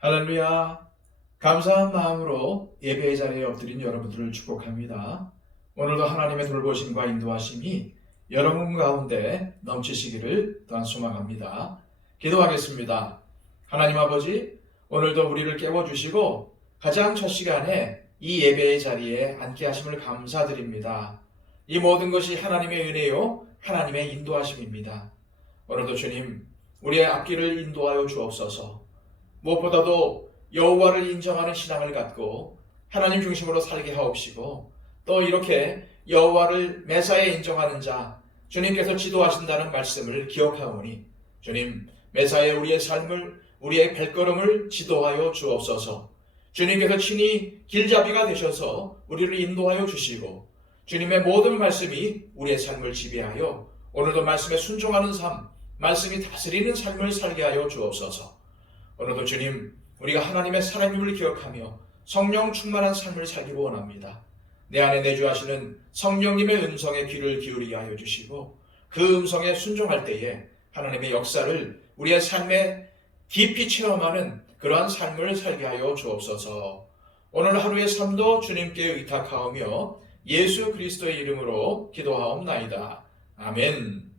할렐루야. 감사한 마음으로 예배의 자리에 엎드린 여러분들을 축복합니다. 오늘도 하나님의 돌보심과 인도하심이 여러분 가운데 넘치시기를 또한 소망합니다. 기도하겠습니다. 하나님 아버지, 오늘도 우리를 깨워주시고 가장 첫 시간에 이 예배의 자리에 앉게 하심을 감사드립니다. 이 모든 것이 하나님의 은혜요, 하나님의 인도하심입니다. 오늘도 주님, 우리의 앞길을 인도하여 주옵소서. 무엇보다도 여호와를 인정하는 신앙을 갖고 하나님 중심으로 살게 하옵시고, 또 이렇게 여호와를 매사에 인정하는 자, 주님께서 지도하신다는 말씀을 기억하오니 주님, 매사에 우리의 삶을, 우리의 발걸음을 지도하여 주옵소서. 주님께서 친히 길잡이가 되셔서 우리를 인도하여 주시고, 주님의 모든 말씀이 우리의 삶을 지배하여 오늘도 말씀에 순종하는 삶, 말씀이 다스리는 삶을 살게 하여 주옵소서. 오늘도 주님, 우리가 하나님의 살아있음을 기억하며 성령 충만한 삶을 살기 원합니다. 내 안에 내주하시는 성령님의 음성에 귀를 기울이게 하여 주시고, 그 음성에 순종할 때에 하나님의 역사를 우리의 삶에 깊이 체험하는 그러한 삶을 살게 하여 주옵소서. 오늘 하루의 삶도 주님께 의탁하오며 예수 그리스도의 이름으로 기도하옵나이다. 아멘.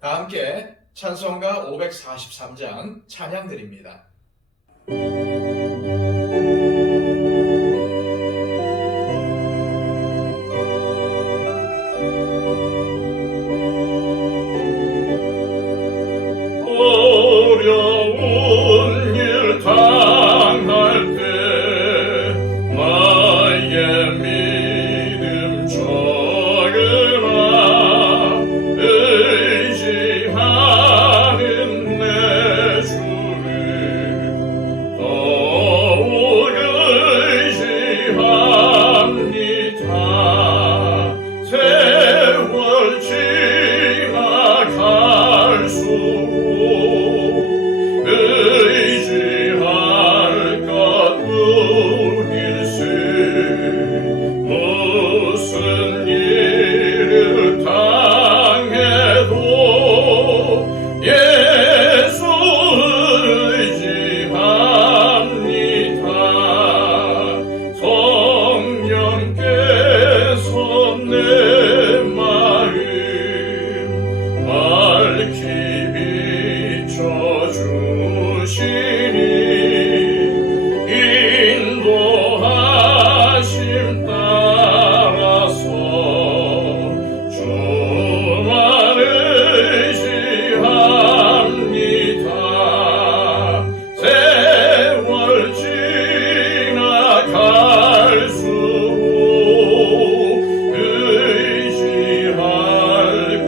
다 함께 찬송가 543장 찬양드립니다. 어려운 일 당할 때 나의 믿음 적으라. 의지하는 내 주를 더욱 의지합니다. 세월 지나갈수록 의지할 것뿐일세. 무슨 일을 당해도 예수 의지합니다. 성령께서 내 마음 밝히 비춰주시니 인도하심 따라서 주만 의지합니다. 세월 지나갈수록 의지할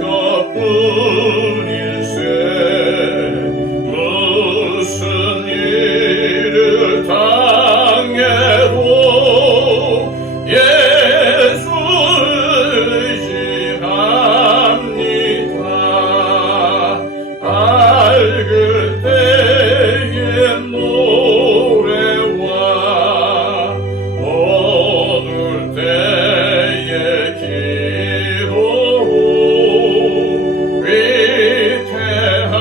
것뿐일세. 무슨 일을 당해도 예수 의지합니다. 밝을 때의 노래와 어두울 때의 기도로 위태할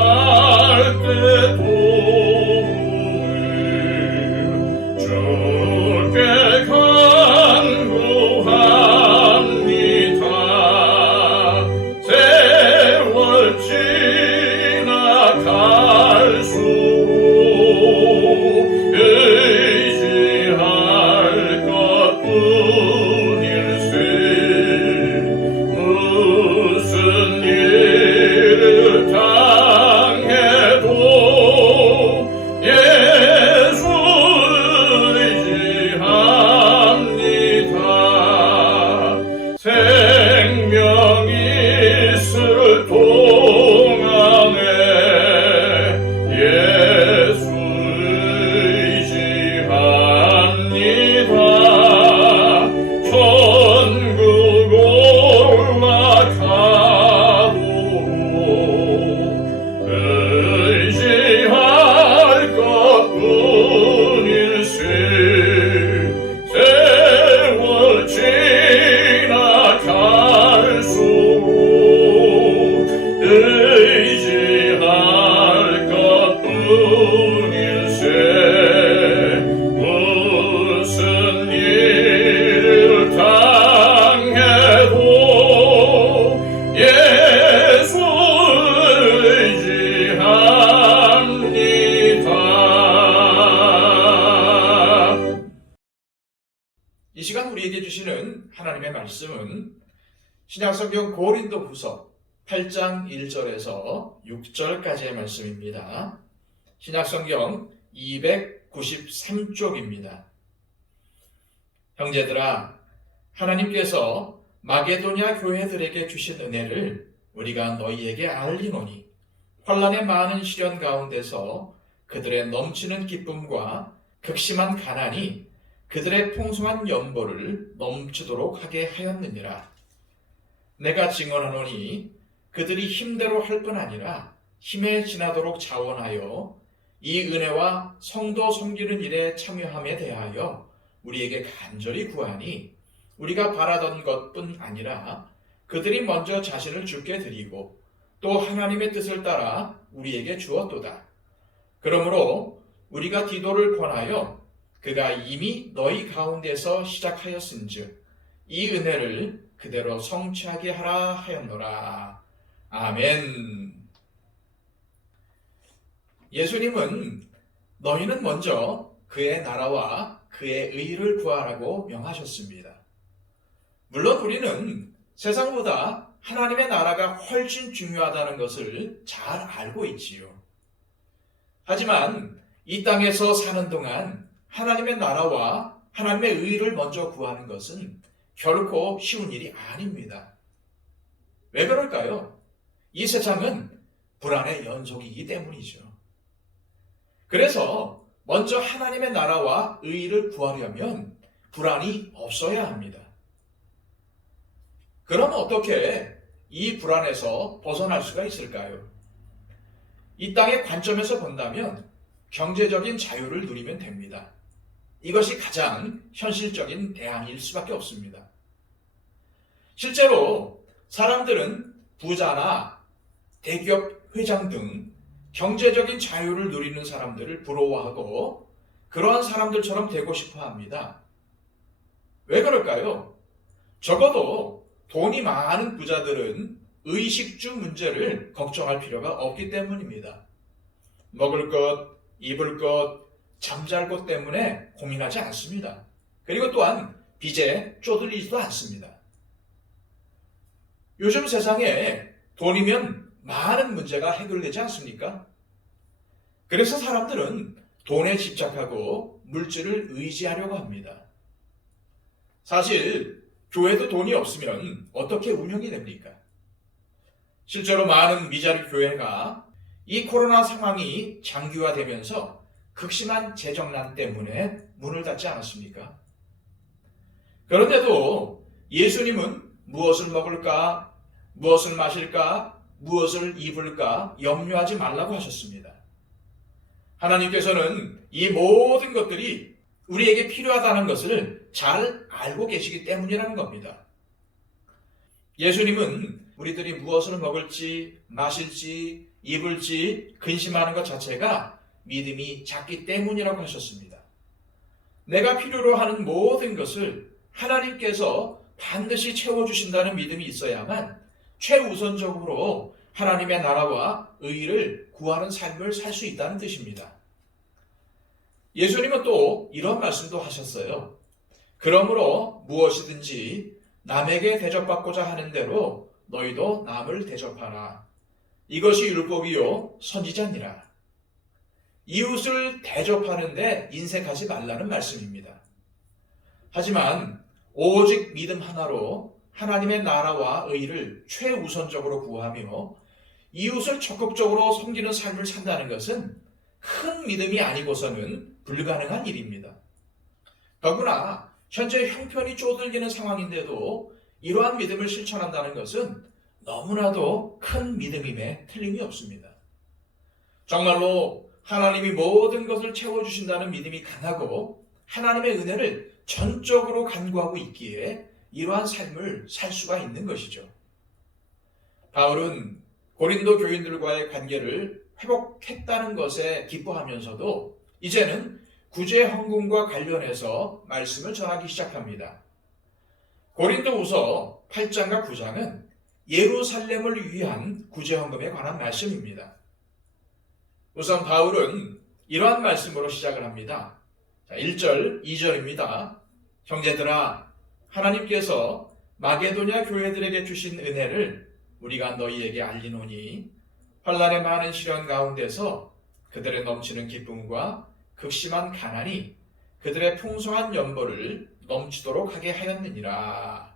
때 도움을 주께 간구합니다. 세월 지나갈수록 의지할 것뿐일세. 무슨 일을 당해도 예수 의지합니다. 생명이 있을 동안에 예수 의지합니다. 천국 올라가도록 의지할 것뿐일세. 세월 지나갈수록 의지할 것뿐일세. 주시는 하나님의 말씀은 신약성경 고린도후서 8장 1절에서 6절까지의 말씀입니다. 신약성경 293쪽입니다. 형제들아, 하나님께서 마게도냐 교회들에게 주신 은혜를 우리가 너희에게 알리노니 환난의 많은 시련 가운데서 그들의 넘치는 기쁨과 극심한 가난이 그들의 풍성한 연보를 넘치도록 하게 하였느니라. 내가 증언하노니 그들이 힘대로 할 뿐 아니라 힘에 지나도록 자원하여 이 은혜와 성도 섬기는 일에 참여함에 대하여 우리에게 간절히 구하니 우리가 바라던 것뿐 아니라 그들이 먼저 자신을 주께 드리고 또 하나님의 뜻을 따라 우리에게 주었도다. 그러므로 우리가 디도를 권하여 그가 이미 너희 가운데서 시작하였은즉 이 은혜를 그대로 성취하게 하라 하였노라. 아멘. 예수님은 너희는 먼저 그의 나라와 그의 의를 구하라고 명하셨습니다. 물론 우리는 세상보다 하나님의 나라가 훨씬 중요하다는 것을 잘 알고 있지요. 하지만 이 땅에서 사는 동안 하나님의 나라와 하나님의 의를 먼저 구하는 것은 결코 쉬운 일이 아닙니다. 왜 그럴까요? 이 세상은 불안의 연속이기 때문이죠. 그래서 먼저 하나님의 나라와 의를 구하려면 불안이 없어야 합니다. 그럼 어떻게 이 불안에서 벗어날 수가 있을까요? 이 땅의 관점에서 본다면 경제적인 자유를 누리면 됩니다. 이것이 가장 현실적인 대안일 수밖에 없습니다. 실제로 사람들은 부자나 대기업 회장 등 경제적인 자유를 누리는 사람들을 부러워하고 그러한 사람들처럼 되고 싶어 합니다. 왜 그럴까요? 적어도 돈이 많은 부자들은 의식주 문제를 걱정할 필요가 없기 때문입니다. 먹을 것, 입을 것, 잠잘 것 때문에 고민하지 않습니다. 그리고 또한 빚에 쪼들리지도 않습니다. 요즘 세상에 돈이면 많은 문제가 해결되지 않습니까? 그래서 사람들은 돈에 집착하고 물질을 의지하려고 합니다. 사실 교회도 돈이 없으면 어떻게 운영이 됩니까? 실제로 많은 미자립 교회가 이 코로나 상황이 장기화되면서 극심한 재정난 때문에 문을 닫지 않았습니까? 그런데도 예수님은 무엇을 먹을까, 무엇을 마실까, 무엇을 입을까 염려하지 말라고 하셨습니다. 하나님께서는 이 모든 것들이 우리에게 필요하다는 것을 잘 알고 계시기 때문이라는 겁니다. 예수님은 우리들이 무엇을 먹을지, 마실지, 입을지 근심하는 것 자체가 믿음이 작기 때문이라고 하셨습니다. 내가 필요로 하는 모든 것을 하나님께서 반드시 채워주신다는 믿음이 있어야만 최우선적으로 하나님의 나라와 의를 구하는 삶을 살 수 있다는 뜻입니다. 예수님은 또 이런 말씀도 하셨어요. 그러므로 무엇이든지 남에게 대접받고자 하는 대로 너희도 남을 대접하라. 이것이 율법이요 선지자니라. 이웃을 대접하는데 인색하지 말라는 말씀입니다. 하지만 오직 믿음 하나로 하나님의 나라와 의를 최우선적으로 구하며 이웃을 적극적으로 섬기는 삶을 산다는 것은 큰 믿음이 아니고서는 불가능한 일입니다. 더구나 현재 형편이 쪼들리는 상황인데도 이러한 믿음을 실천한다는 것은 너무나도 큰 믿음임에 틀림이 없습니다. 정말로 하나님이 모든 것을 채워주신다는 믿음이 강하고 하나님의 은혜를 전적으로 간구하고 있기에 이러한 삶을 살 수가 있는 것이죠. 바울은 고린도 교인들과의 관계를 회복했다는 것에 기뻐하면서도 이제는 구제헌금과 관련해서 말씀을 전하기 시작합니다. 고린도후서 8장과 9장은 예루살렘을 위한 구제헌금에 관한 말씀입니다. 우선 바울은 이러한 말씀으로 시작을 합니다. 1절, 2절입니다. 형제들아, 하나님께서 마게도냐 교회들에게 주신 은혜를 우리가 너희에게 알리노니 환난의 많은 시련 가운데서 그들의 넘치는 기쁨과 극심한 가난이 그들의 풍성한 연보를 넘치도록 하게 하였느니라.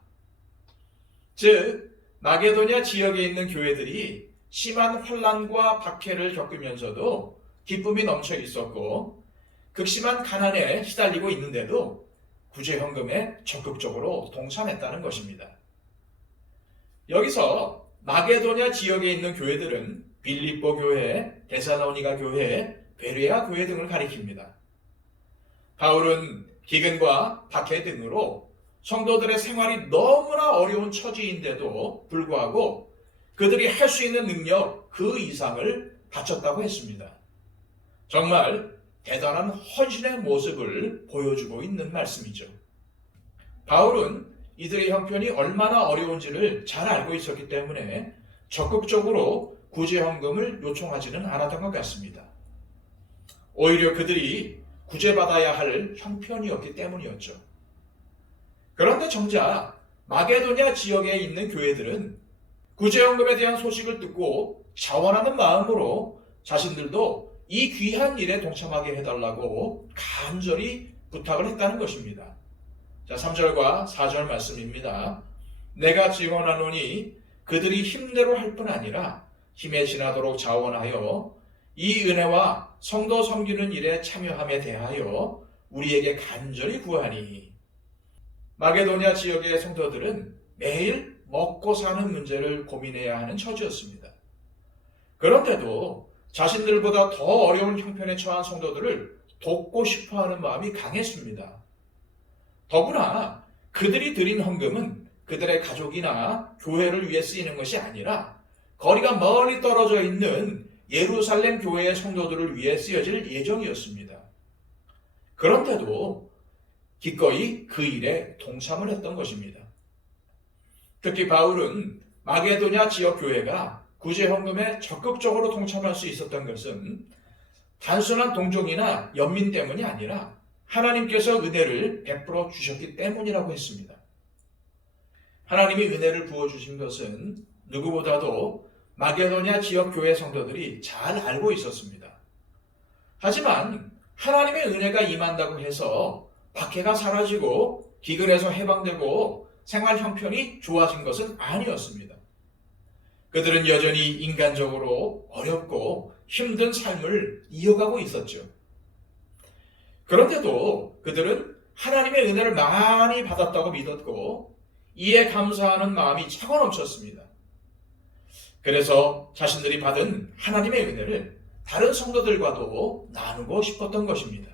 즉 마게도냐 지역에 있는 교회들이 심한 환난과 박해를 겪으면서도 기쁨이 넘쳐 있었고 극심한 가난에 시달리고 있는데도 구제헌금에 적극적으로 동참했다는 것입니다. 여기서 마게도냐 지역에 있는 교회들은 빌립보 교회, 데살로니가 교회, 베레아 교회 등을 가리킵니다. 바울은 기근과 박해 등으로 성도들의 생활이 너무나 어려운 처지인데도 불구하고 그들이 할 수 있는 능력 그 이상을 바쳤다고 했습니다. 정말 대단한 헌신의 모습을 보여주고 있는 말씀이죠. 바울은 이들의 형편이 얼마나 어려운지를 잘 알고 있었기 때문에 적극적으로 구제헌금을 요청하지는 않았던 것 같습니다. 오히려 그들이 구제받아야 할 형편이었기 때문이었죠. 그런데 정작 마게도냐 지역에 있는 교회들은 구제헌금에 대한 소식을 듣고 자원하는 마음으로 자신들도 이 귀한 일에 동참하게 해달라고 간절히 부탁을 했다는 것입니다. 자, 3절과 4절 말씀입니다. 내가 증언하노니 그들이 힘대로 할 뿐 아니라 힘에 지나도록 자원하여 이 은혜와 성도 섬기는 일에 참여함에 대하여 우리에게 간절히 구하니. 마게도냐 지역의 성도들은 매일 먹고 사는 문제를 고민해야 하는 처지였습니다. 그런데도 자신들보다 더 어려운 형편에 처한 성도들을 돕고 싶어하는 마음이 강했습니다. 더구나 그들이 드린 헌금은 그들의 가족이나 교회를 위해 쓰이는 것이 아니라 거리가 멀리 떨어져 있는 예루살렘 교회의 성도들을 위해 쓰여질 예정이었습니다. 그런데도 기꺼이 그 일에 동참을 했던 것입니다. 특히 바울은 마게도냐 지역 교회가 구제헌금에 적극적으로 동참할 수 있었던 것은 단순한 동정이나 연민 때문이 아니라 하나님께서 은혜를 베풀어 주셨기 때문이라고 했습니다. 하나님이 은혜를 부어주신 것은 누구보다도 마게도냐 지역 교회 성도들이 잘 알고 있었습니다. 하지만 하나님의 은혜가 임한다고 해서 박해가 사라지고 기근에서 해방되고 생활 형편이 좋아진 것은 아니었습니다. 그들은 여전히 인간적으로 어렵고 힘든 삶을 이어가고 있었죠. 그런데도 그들은 하나님의 은혜를 많이 받았다고 믿었고 이에 감사하는 마음이 차고 넘쳤습니다. 그래서 자신들이 받은 하나님의 은혜를 다른 성도들과도 나누고 싶었던 것입니다.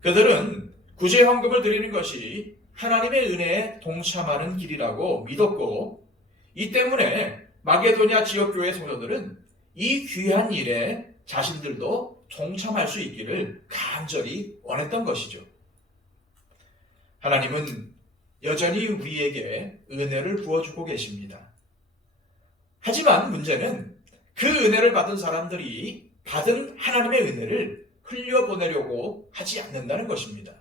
그들은 구제헌금을 드리는 것이 하나님의 은혜에 동참하는 길이라고 믿었고 이 때문에 마게도냐 지역교회 성도들은 이 귀한 일에 자신들도 동참할 수 있기를 간절히 원했던 것이죠. 하나님은 여전히 우리에게 은혜를 부어주고 계십니다. 하지만 문제는 그 은혜를 받은 사람들이 받은 하나님의 은혜를 흘려보내려고 하지 않는다는 것입니다.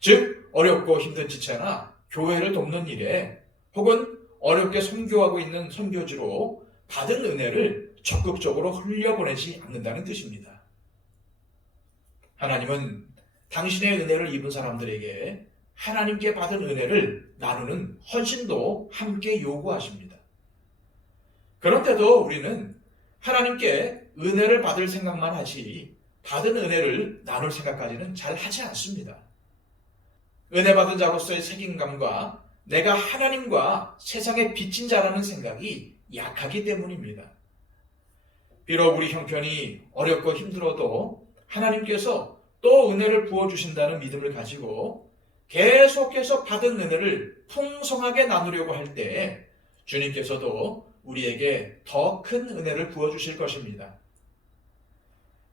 즉 어렵고 힘든 지체나 교회를 돕는 일에 혹은 어렵게 선교하고 있는 선교지로 받은 은혜를 적극적으로 흘려보내지 않는다는 뜻입니다. 하나님은 당신의 은혜를 입은 사람들에게 하나님께 받은 은혜를 나누는 헌신도 함께 요구하십니다. 그런데도 우리는 하나님께 은혜를 받을 생각만 하지 받은 은혜를 나눌 생각까지는 잘 하지 않습니다. 은혜 받은 자로서의 책임감과 내가 하나님과 세상에 빚진 자라는 생각이 약하기 때문입니다. 비록 우리 형편이 어렵고 힘들어도 하나님께서 또 은혜를 부어주신다는 믿음을 가지고 계속해서 받은 은혜를 풍성하게 나누려고 할 때 주님께서도 우리에게 더 큰 은혜를 부어주실 것입니다.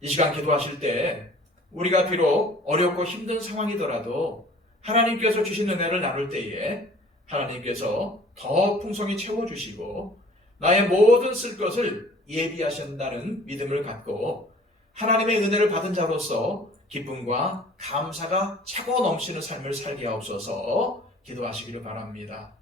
이 시간 기도하실 때 우리가 비록 어렵고 힘든 상황이더라도 하나님께서 주신 은혜를 나눌 때에 하나님께서 더 풍성히 채워주시고 나의 모든 쓸 것을 예비하신다는 믿음을 갖고 하나님의 은혜를 받은 자로서 기쁨과 감사가 차고 넘치는 삶을 살게 하옵소서 기도하시기를 바랍니다.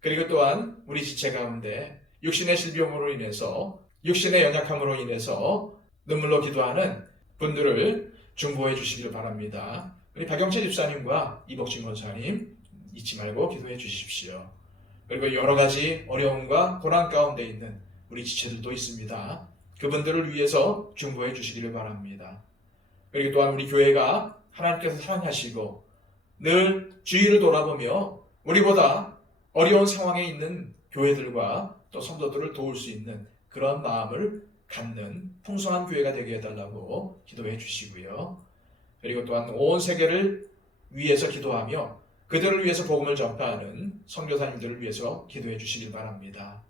그리고 또한 우리 지체 가운데 육신의 질병으로 인해서 육신의 연약함으로 인해서 눈물로 기도하는 분들을 중보해 주시기를 바랍니다. 우리 박영채 집사님과 이복진 권사님 잊지 말고 기도해 주십시오. 그리고 여러 가지 어려움과 고난 가운데 있는 우리 지체들도 있습니다. 그분들을 위해서 중보해 주시기를 바랍니다. 그리고 또한 우리 교회가 하나님께서 사랑하시고 늘 주위를 돌아보며 우리보다 어려운 상황에 있는 교회들과 또 성도들을 도울 수 있는 그런 마음을 갖는 풍성한 교회가 되게 해달라고 기도해 주시고요. 그리고 또한 온 세계를 위해서 기도하며 그들을 위해서 복음을 전파하는 선교사님들을 위해서 기도해 주시길 바랍니다.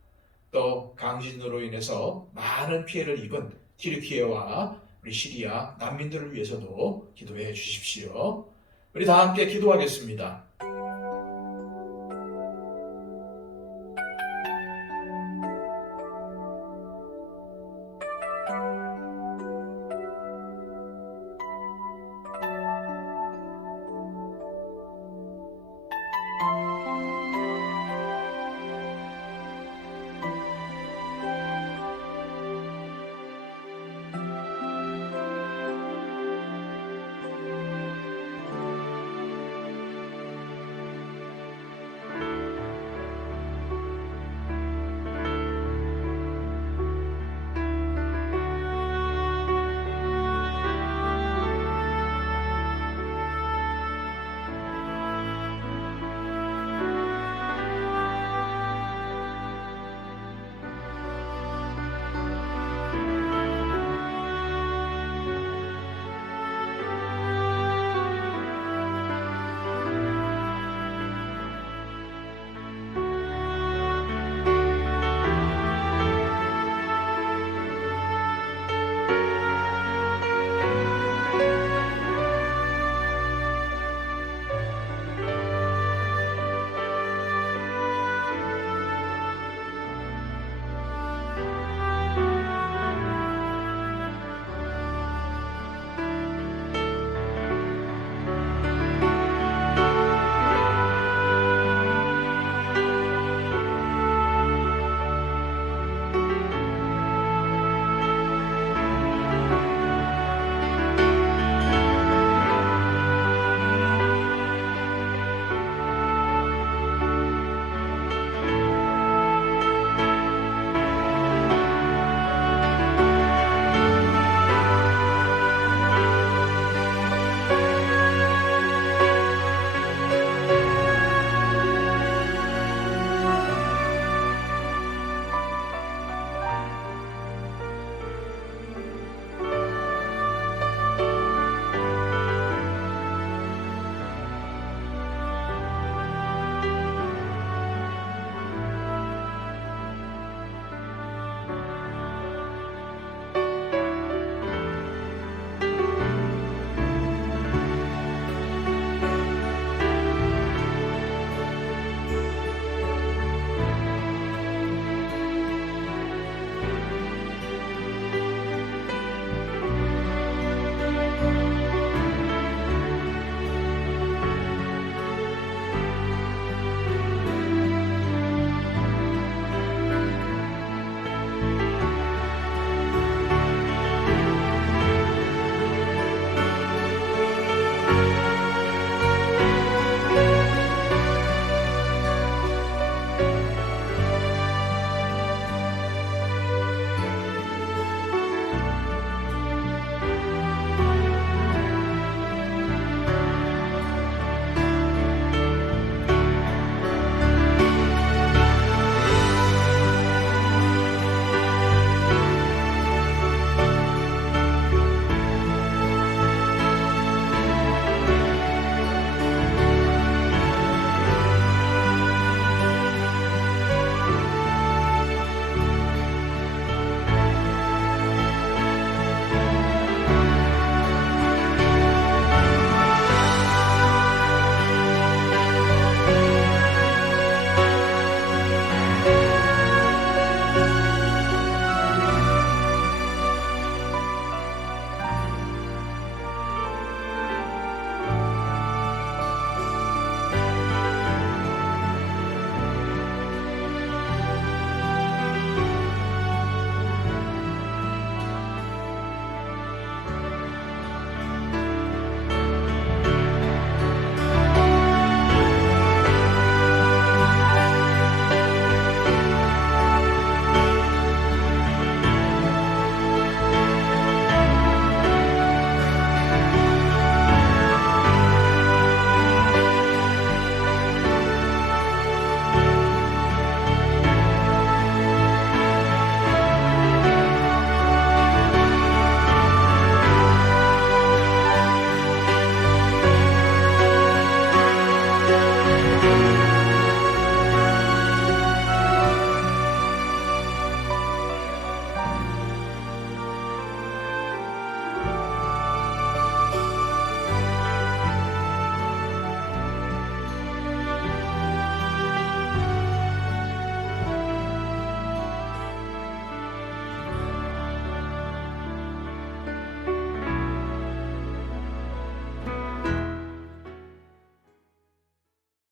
또 강진으로 인해서 많은 피해를 입은 튀르키예와 우리 시리아 난민들을 위해서도 기도해 주십시오. 우리 다 함께 기도하겠습니다.